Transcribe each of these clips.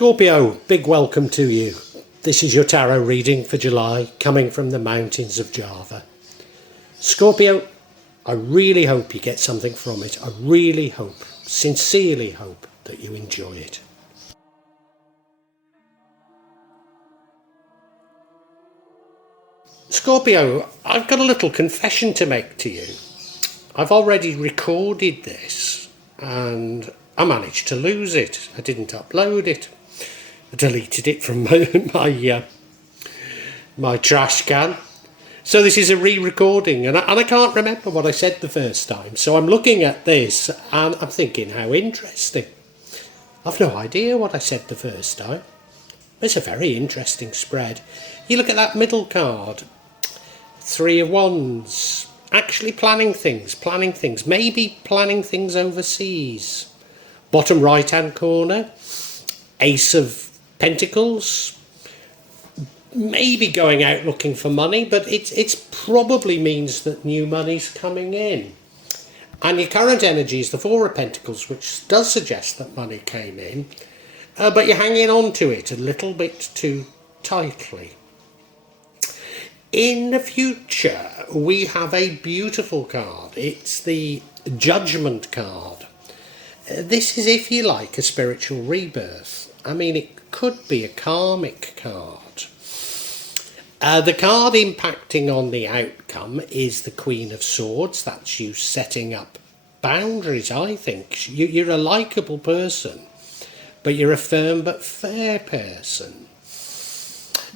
Scorpio, big welcome to you. This is your tarot reading for July, coming from the mountains of Java. Scorpio, I really hope you get something from it. I really hope, sincerely hope, that you enjoy it. Scorpio, I've got a little confession to make to you. I've already recorded this and I managed to lose it. I didn't upload it. I deleted it from my trash can. So this is a re-recording and I can't remember what I said the first time. So I'm looking at this and I'm thinking, how interesting. I've no idea what I said the first time. It's a very interesting spread. You look at that middle card, 3 of Wands. Actually planning things, maybe planning things overseas. Bottom right hand corner, Ace of Pentacles, maybe going out looking for money, but it's probably means that new money's coming in. And your current energy is the 4 of Pentacles, which does suggest that money came in, but you're hanging on to it a little bit too tightly. In the future, we have a beautiful card. It's the Judgment card. This is, if you like, a spiritual rebirth. I mean, it could be a karmic card. The card impacting on the outcome is the Queen of Swords. That's you setting up boundaries, I think. You're a likeable person, but you're a firm but fair person.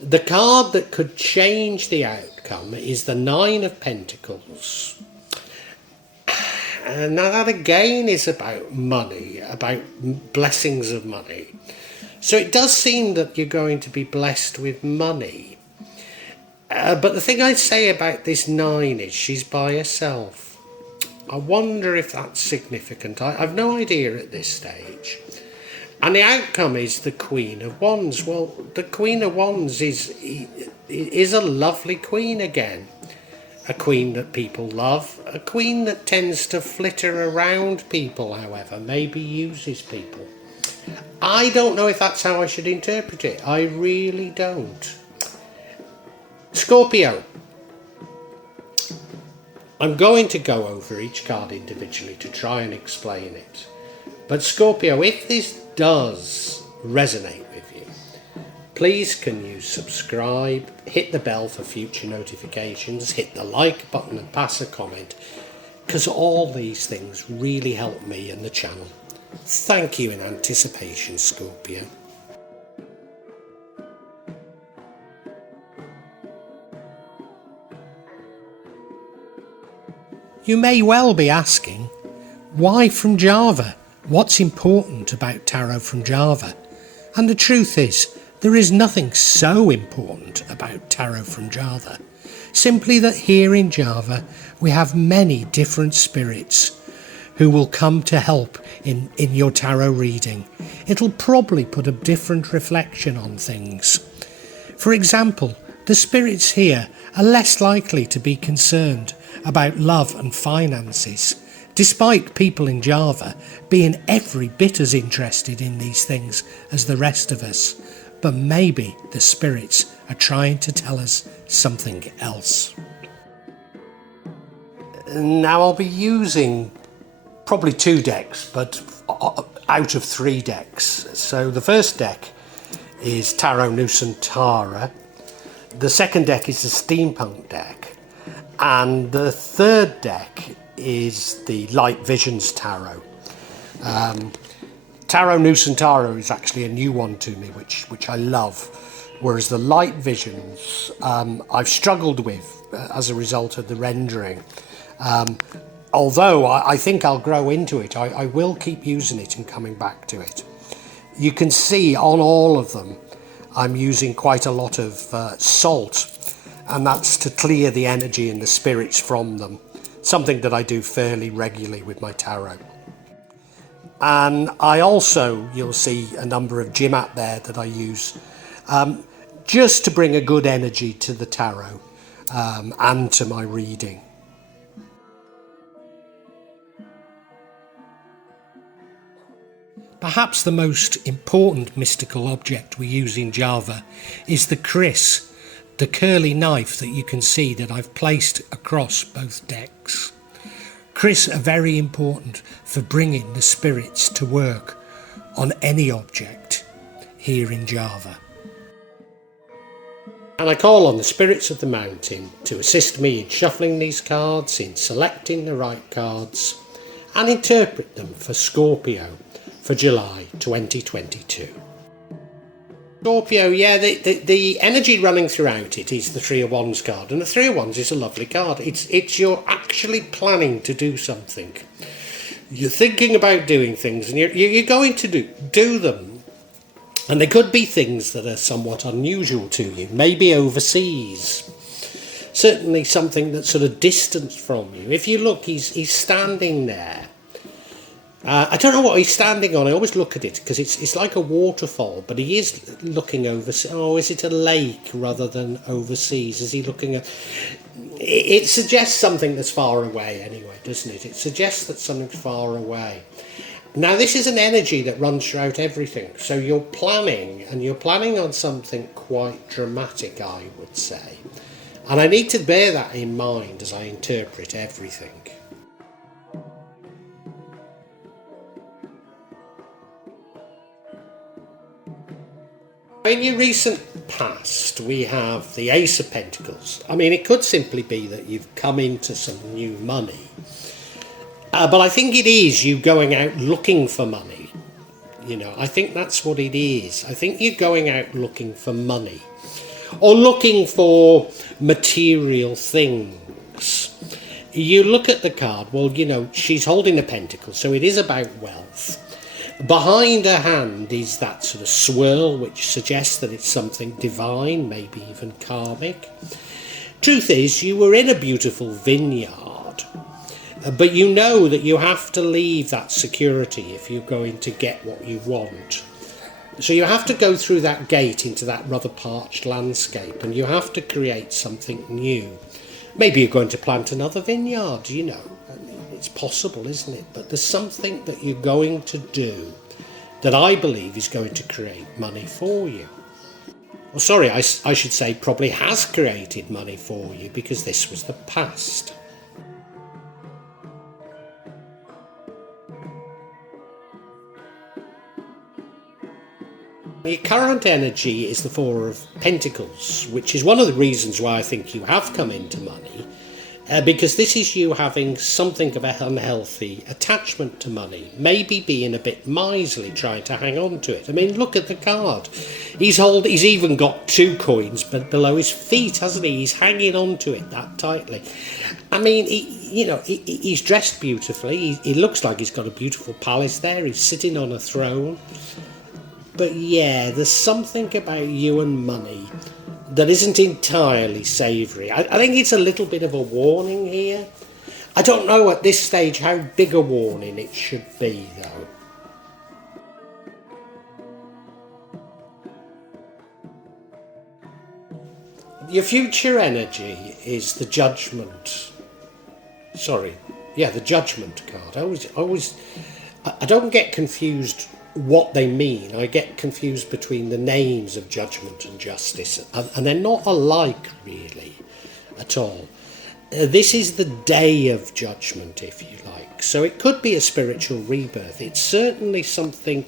The card that could change the outcome is the 9 of Pentacles. And now that again is about money, about blessings of money. So it does seem that you're going to be blessed with money. But the thing I'd say about this 9 is she's by herself. I wonder if that's significant. I've no idea at this stage. And the outcome is the Queen of Wands. Well, the Queen of Wands is a lovely queen again. A queen that people love. A queen that tends to flitter around people, however, maybe uses people. I don't know if that's how I should interpret it. I really don't. Scorpio. I'm going to go over each card individually to try and explain it. But Scorpio, if this does resonate with you, please can you subscribe, hit the bell for future notifications, hit the like button and pass a comment, because all these things really help me and the channel. Thank you in anticipation, Scorpio. You may well be asking, why from Java? What's important about tarot from Java? And the truth is, there is nothing so important about tarot from Java. Simply that here in Java, we have many different spirits who will come to help in your tarot reading. It'll probably put a different reflection on things. For example, the spirits here are less likely to be concerned about love and finances, despite people in Java being every bit as interested in these things as the rest of us. But maybe the spirits are trying to tell us something else. Now I'll be using probably 2 decks, but out of 3 decks. So the first deck is Tarot Nusantara. The second deck is the Steampunk deck. And the third deck is the Light Visions Tarot. Tarot Nusantara is actually a new one to me, which I love, whereas the Light Visions I've struggled with as a result of the rendering. Although I think I'll grow into it, I will keep using it and coming back to it. You can see on all of them I'm using quite a lot of salt, and that's to clear the energy and the spirits from them. Something that I do fairly regularly with my tarot. And I also, you'll see a number of Jimat there that I use just to bring a good energy to the tarot and to my reading. Perhaps the most important mystical object we use in Java is the kris, the curly knife that you can see that I've placed across both decks. Kris are very important for bringing the spirits to work on any object here in Java. And I call on the spirits of the mountain to assist me in shuffling these cards, in selecting the right cards, and interpret them for Scorpio for July 2022. Scorpio, yeah, the energy running throughout it is the Three of Wands card, and the Three of Wands is a lovely card. It's you're actually planning to do something. You're thinking about doing things, and you're going to do them. And they could be things that are somewhat unusual to you, maybe overseas. Certainly something that's sort of distant from you. If you look, he's standing there. I don't know what he's standing on. I always look at it because it's like a waterfall, but he is looking over. Oh, is it a lake rather than overseas? Is he looking at? It suggests something that's far away, anyway, doesn't it? It suggests that something's far away. Now, this is an energy that runs throughout everything. So you're planning, and you're planning on something quite dramatic, I would say. And I need to bear that in mind as I interpret everything. In your recent past, we have the Ace of Pentacles. I mean, it could simply be that you've come into some new money. But I think it is you going out looking for money. You know, I think that's what it is. I think you're going out looking for money. Or looking for material things. You look at the card, well, you know, she's holding a pentacle, so it is about wealth. Behind her hand is that sort of swirl, which suggests that it's something divine, maybe even karmic. Truth is, you were in a beautiful vineyard, but you know that you have to leave that security if you're going to get what you want. So you have to go through that gate into that rather parched landscape, and you have to create something new. Maybe you're going to plant another vineyard, you know. It's possible, isn't it? But there's something that you're going to do that I believe is going to create money for you. Well, sorry, I should say probably has created money for you, because this was the past. Your current energy is the Four of Pentacles, which is one of the reasons why I think you have come into money. Because this is you having something of an unhealthy attachment to money, maybe being a bit miserly, trying to hang on to it. I mean, look at the card. He's even got 2 coins but below his feet, hasn't he? He's hanging on to it that tightly. I mean, he's dressed beautifully. He looks like he's got a beautiful palace there. He's sitting on a throne. But yeah, there's something about you and money that isn't entirely savoury. I think it's a little bit of a warning here. I don't know at this stage how big a warning it should be, though. Your future energy is the Judgment. The Judgment card. I don't get confused what they mean. I get confused between the names of Judgment and Justice, and they're not alike really at all. This is the Day of Judgment, if you like, so it could be a spiritual rebirth. It's certainly something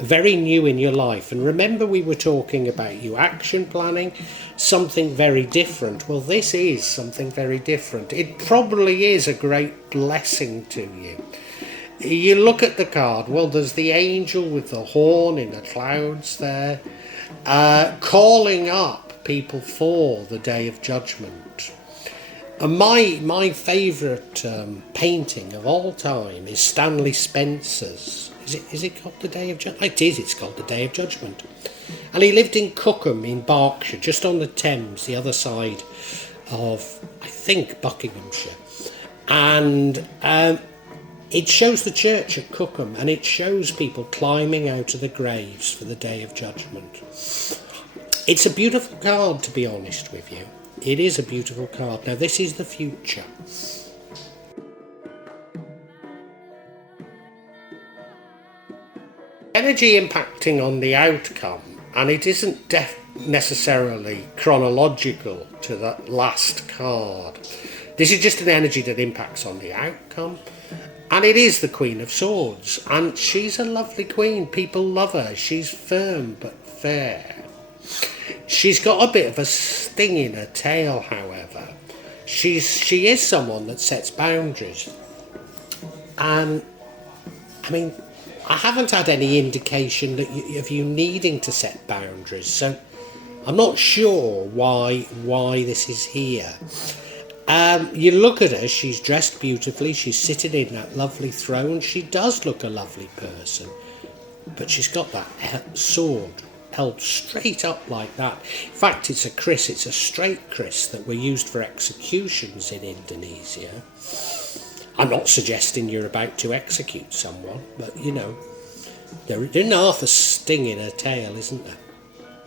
very new in your life. And remember, we were talking about you action planning, something very different. Well, this is something very different. It probably is a great blessing to you. You look at the card, well, there's the angel with the horn in the clouds there, calling up people for the Day of Judgment. And my favourite painting of all time is Stanley Spencer's. Is it called the Day of Judgment? It is, it's called the Day of Judgment. And he lived in Cookham in Berkshire, just on the Thames, the other side of, I think, Buckinghamshire. And it shows the church at Cookham, and it shows people climbing out of the graves for the Day of Judgment. It's a beautiful card, to be honest with you. It is a beautiful card. Now, this is the future. energy impacting on the outcome, and it isn't necessarily chronological to that last card. This is just an energy that impacts on the outcome, and it is the Queen of Swords, and she's a lovely queen. People love her. She's firm but fair. She's got a bit of a sting in her tail, however. She is someone that sets boundaries, and I mean, I haven't had any indication of you needing to set boundaries, so I'm not sure why this is here. You look at her, she's dressed beautifully, she's sitting in that lovely throne, she does look a lovely person, but she's got that sword held straight up like that. In fact, it's a straight kris that were used for executions in Indonesia. I'm not suggesting you're about to execute someone, but you know, there isn't half a sting in her tail, isn't there?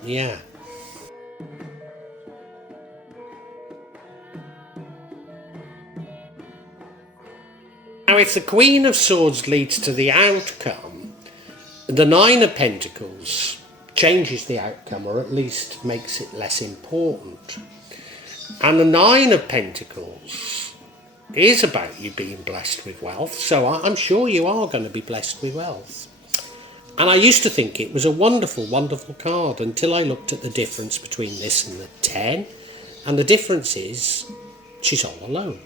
Yeah. Now, if the Queen of Swords leads to the outcome, the Nine of Pentacles changes the outcome, or at least makes it less important. And the Nine of Pentacles is about you being blessed with wealth, so I'm sure you are going to be blessed with wealth. And I used to think it was a wonderful, wonderful card until I looked at the difference between this and the 10, and the difference is she's all alone.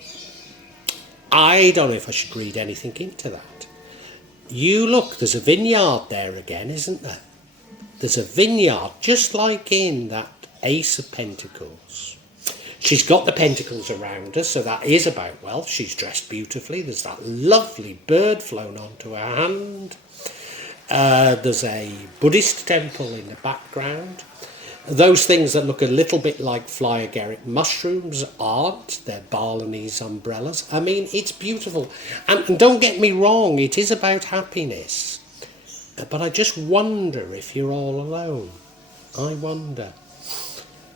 I don't know if I should read anything into that. You look, there's a vineyard there again, isn't there? There's a vineyard, just like in that Ace of Pentacles. She's got the pentacles around her, so that is about wealth. She's dressed beautifully. There's that lovely bird flown onto her hand. There's a Buddhist temple in the background. Those things that look a little bit like fly agaric mushrooms aren't. They're Balinese umbrellas. I mean, it's beautiful. And don't get me wrong, it is about happiness. But I just wonder if you're all alone. I wonder.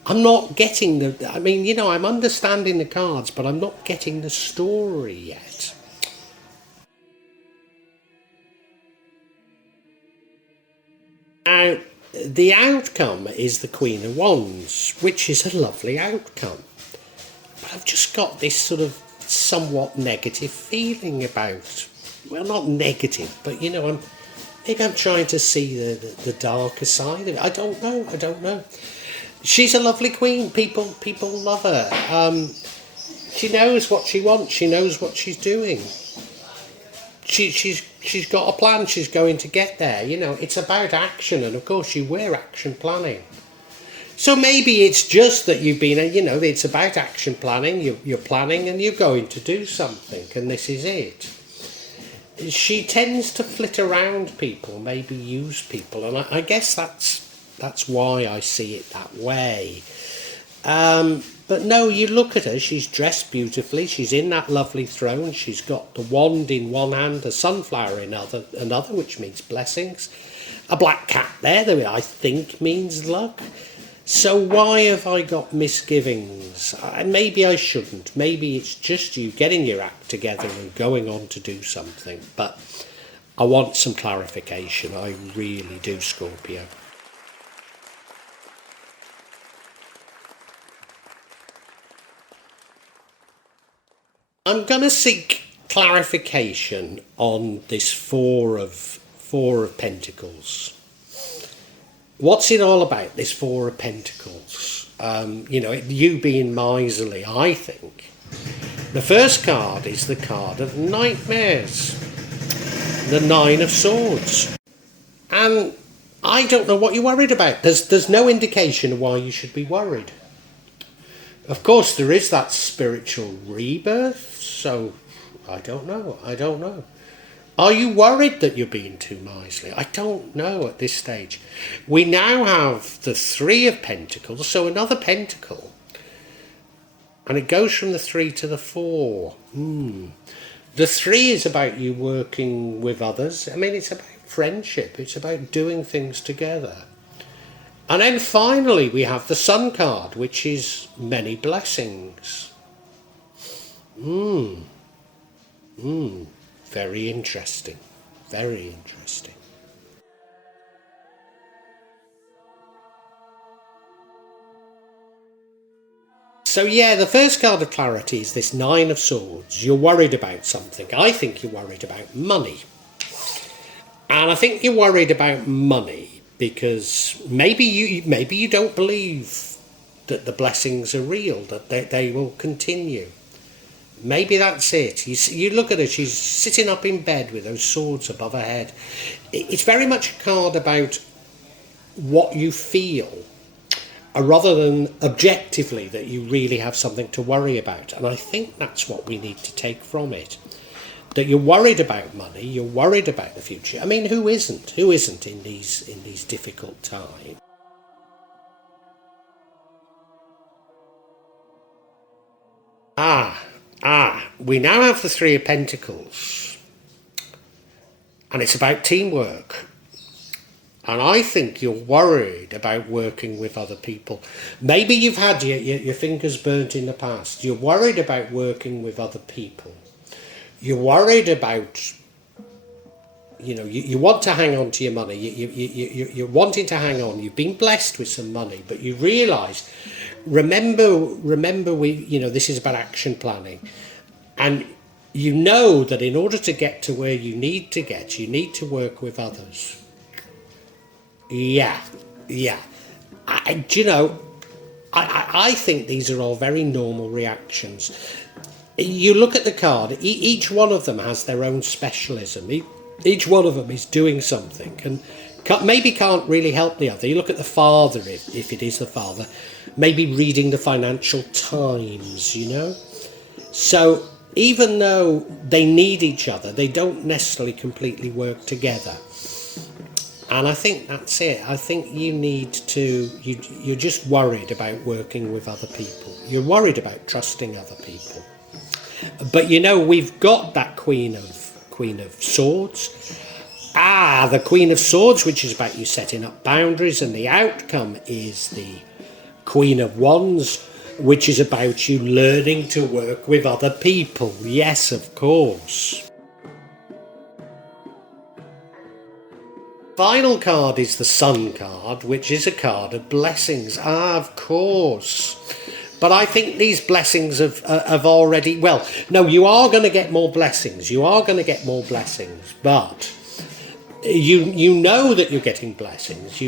I'm not getting I mean, you know, I'm understanding the cards, but I'm not getting the story yet. Now, the outcome is the Queen of Wands, which is a lovely outcome. But I've just got this sort of somewhat negative feeling about, well, not negative, but you know, maybe I'm trying to see the darker side of it. I don't know. She's a lovely queen. People love her. She knows what she wants. She knows what she's doing. She's got a plan. She's going to get there. You know, it's about action, and of course we're action planning. So maybe it's just that you've been, you know, it's about action planning. You're planning and you're going to do something, and this is it. She tends to flit around people, maybe use people, and I guess that's why I see it that way. But no, you look at her, she's dressed beautifully, she's in that lovely throne, she's got the wand in one hand, a sunflower in another, which means blessings, a black cat there that I think means luck. So why have I got misgivings? Maybe I shouldn't. Maybe it's just you getting your act together and going on to do something. But I want some clarification. I really do, Scorpio. I'm going to seek clarification on this Four of Pentacles. What's it all about, this Four of Pentacles? You know, you being miserly, I think. The first card is the card of nightmares. The Nine of Swords. And I don't know what you're worried about. There's no indication of why you should be worried. Of course, there is that spiritual rebirth, so I don't know. Are you worried that you're being too miserly? I don't know at this stage. We now have the Three of Pentacles, so another pentacle. And it goes from the 3 to the 4. The 3 is about you working with others. I mean, it's about friendship. It's about doing things together. And then finally we have the Sun card, which is many blessings. Very interesting. Very interesting. So yeah, the first card of clarity is this Nine of Swords. You're worried about something. I think you're worried about money. And I think you're worried about money because maybe you don't believe that the blessings are real, that they will continue. Maybe that's it. You look at her, she's sitting up in bed with those swords above her head. It's very much a card about what you feel, rather than objectively that you really have something to worry about. And I think that's what we need to take from it. That you're worried about money, you're worried about the future. I mean, who isn't? Who isn't in these difficult times? We now have the Three of Pentacles. And it's about teamwork. And I think you're worried about working with other people. Maybe you've had your fingers burnt in the past. You're worried about working with other people. You're worried about, you want to hang on to your money. You're wanting to hang on. You've been blessed with some money, but you realise, remember this is about action planning. And you know that in order to get to where you need to work with others. Yeah. I think these are all very normal reactions. You look at the card, each one of them has their own specialism. Each one of them is doing something and maybe can't really help the other. You look at the father, if it is the father, maybe reading the Financial Times, So even though they need each other, they don't necessarily completely work together. And I think that's it. I think you need to, you're just worried about working with other people. You're worried about trusting other people. But we've got that Queen of Swords. The Queen of Swords, which is about you setting up boundaries, and the outcome is the Queen of Wands, which is about you learning to work with other people. Yes, of course. Final card is the Sun card, which is a card of blessings. Of course. But I think these blessings have already... Well, no, you are going to get more blessings. But you know that you're getting blessings.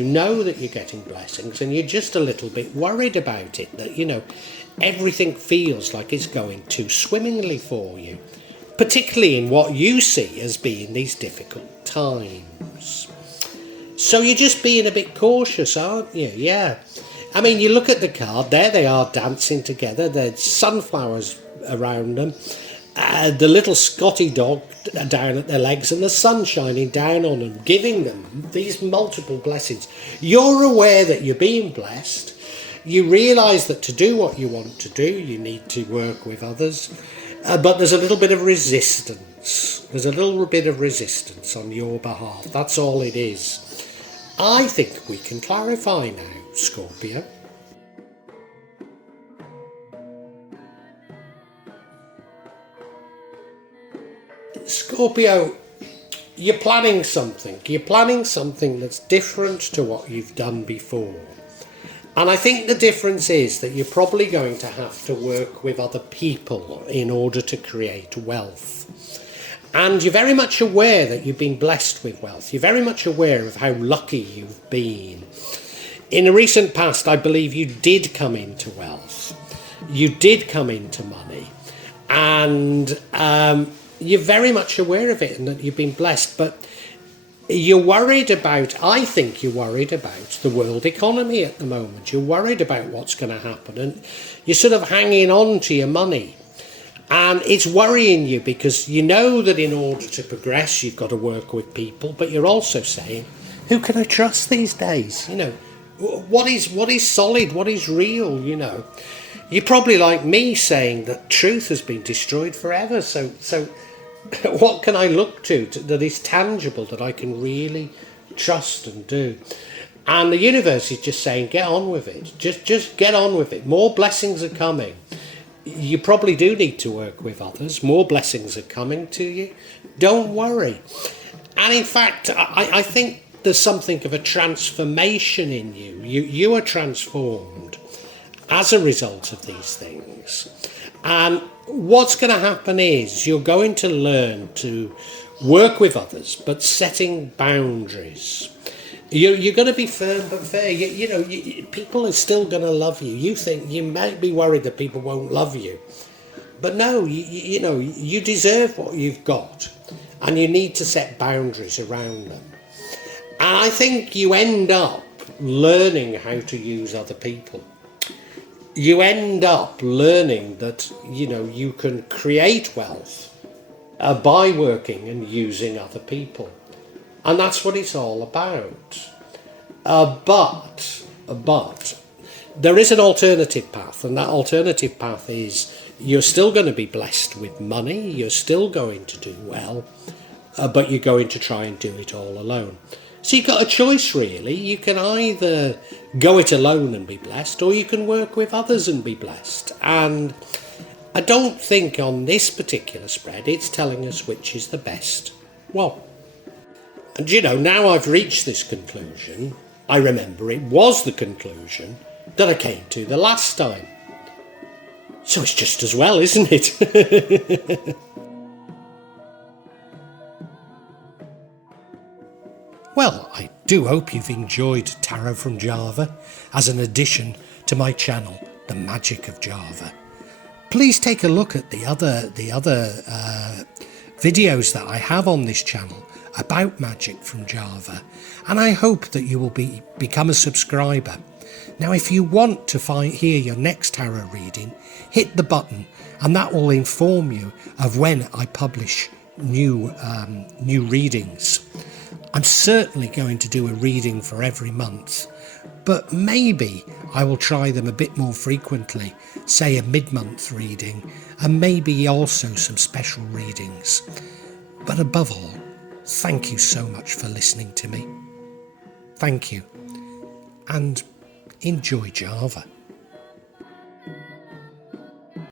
And you're just a little bit worried about it. That, everything feels like it's going too swimmingly for you. Particularly in what you see as being these difficult times. So you're just being a bit cautious, aren't you? Yeah. I mean, you look at the card, there they are dancing together, there's sunflowers around them, the little Scotty dog down at their legs, and the sun shining down on them, giving them these multiple blessings. You're aware that you're being blessed. You realise that to do what you want to do, you need to work with others, but there's a little bit of resistance. There's a little bit of resistance on your behalf. That's all it is. I think we can clarify now, Scorpio. Scorpio, you're planning something. You're planning something that's different to what you've done before. And I think the difference is that you're probably going to have to work with other people in order to create wealth. And you're very much aware that you've been blessed with wealth. You're very much aware of how lucky you've been. In the recent past, I believe you did come into wealth. You did come into money. And you're very much aware of it and that you've been blessed. But you're worried about, I think you're worried about the world economy at the moment. You're worried about what's going to happen. And you're sort of hanging on to your money. And it's worrying you because you know that in order to progress, you've got to work with people. But you're also saying, who can I trust these days? What is solid? What is real? You're probably like me saying that truth has been destroyed forever. So what can I look to that is tangible, that I can really trust and do? And the universe is just saying, get on with it. Just get on with it. More blessings are coming. You probably do need to work with others. More blessings are coming to you. Don't worry. And in fact, I think there's something of a transformation in you. You are transformed. as a result of these things. And what's going to happen is you're going to learn to work with others, but setting boundaries. You're going to be firm but fair. People are still going to love you. You think you might be worried that people won't love you, but no, you deserve what you've got, and you need to set boundaries around them. And I think you end up learning how to use other people. You end up learning that you can create wealth by working and using other people. And that's what it's all about. But there is an alternative path, and that alternative path is you're still going to be blessed with money, you're still going to do well, but you're going to try and do it all alone. So you've got a choice, really. You can either go it alone and be blessed, or you can work with others and be blessed. And I don't think on this particular spread it's telling us which is the best one. And now I've reached this conclusion, I remember it was the conclusion that I came to the last time. So it's just as well, isn't it? Well, I do hope you've enjoyed Tarot from Java as an addition to my channel, The Magic of Java. Please take a look at the other videos that I have on this channel about magic from Java, and I hope that you will become a subscriber. Now, if you want to hear your next tarot reading, hit the button, and that will inform you of when I publish new readings. I'm certainly going to do a reading for every month, but maybe I will try them a bit more frequently, say a mid-month reading, and maybe also some special readings. But above all, thank you so much for listening to me. Thank you, and enjoy Java.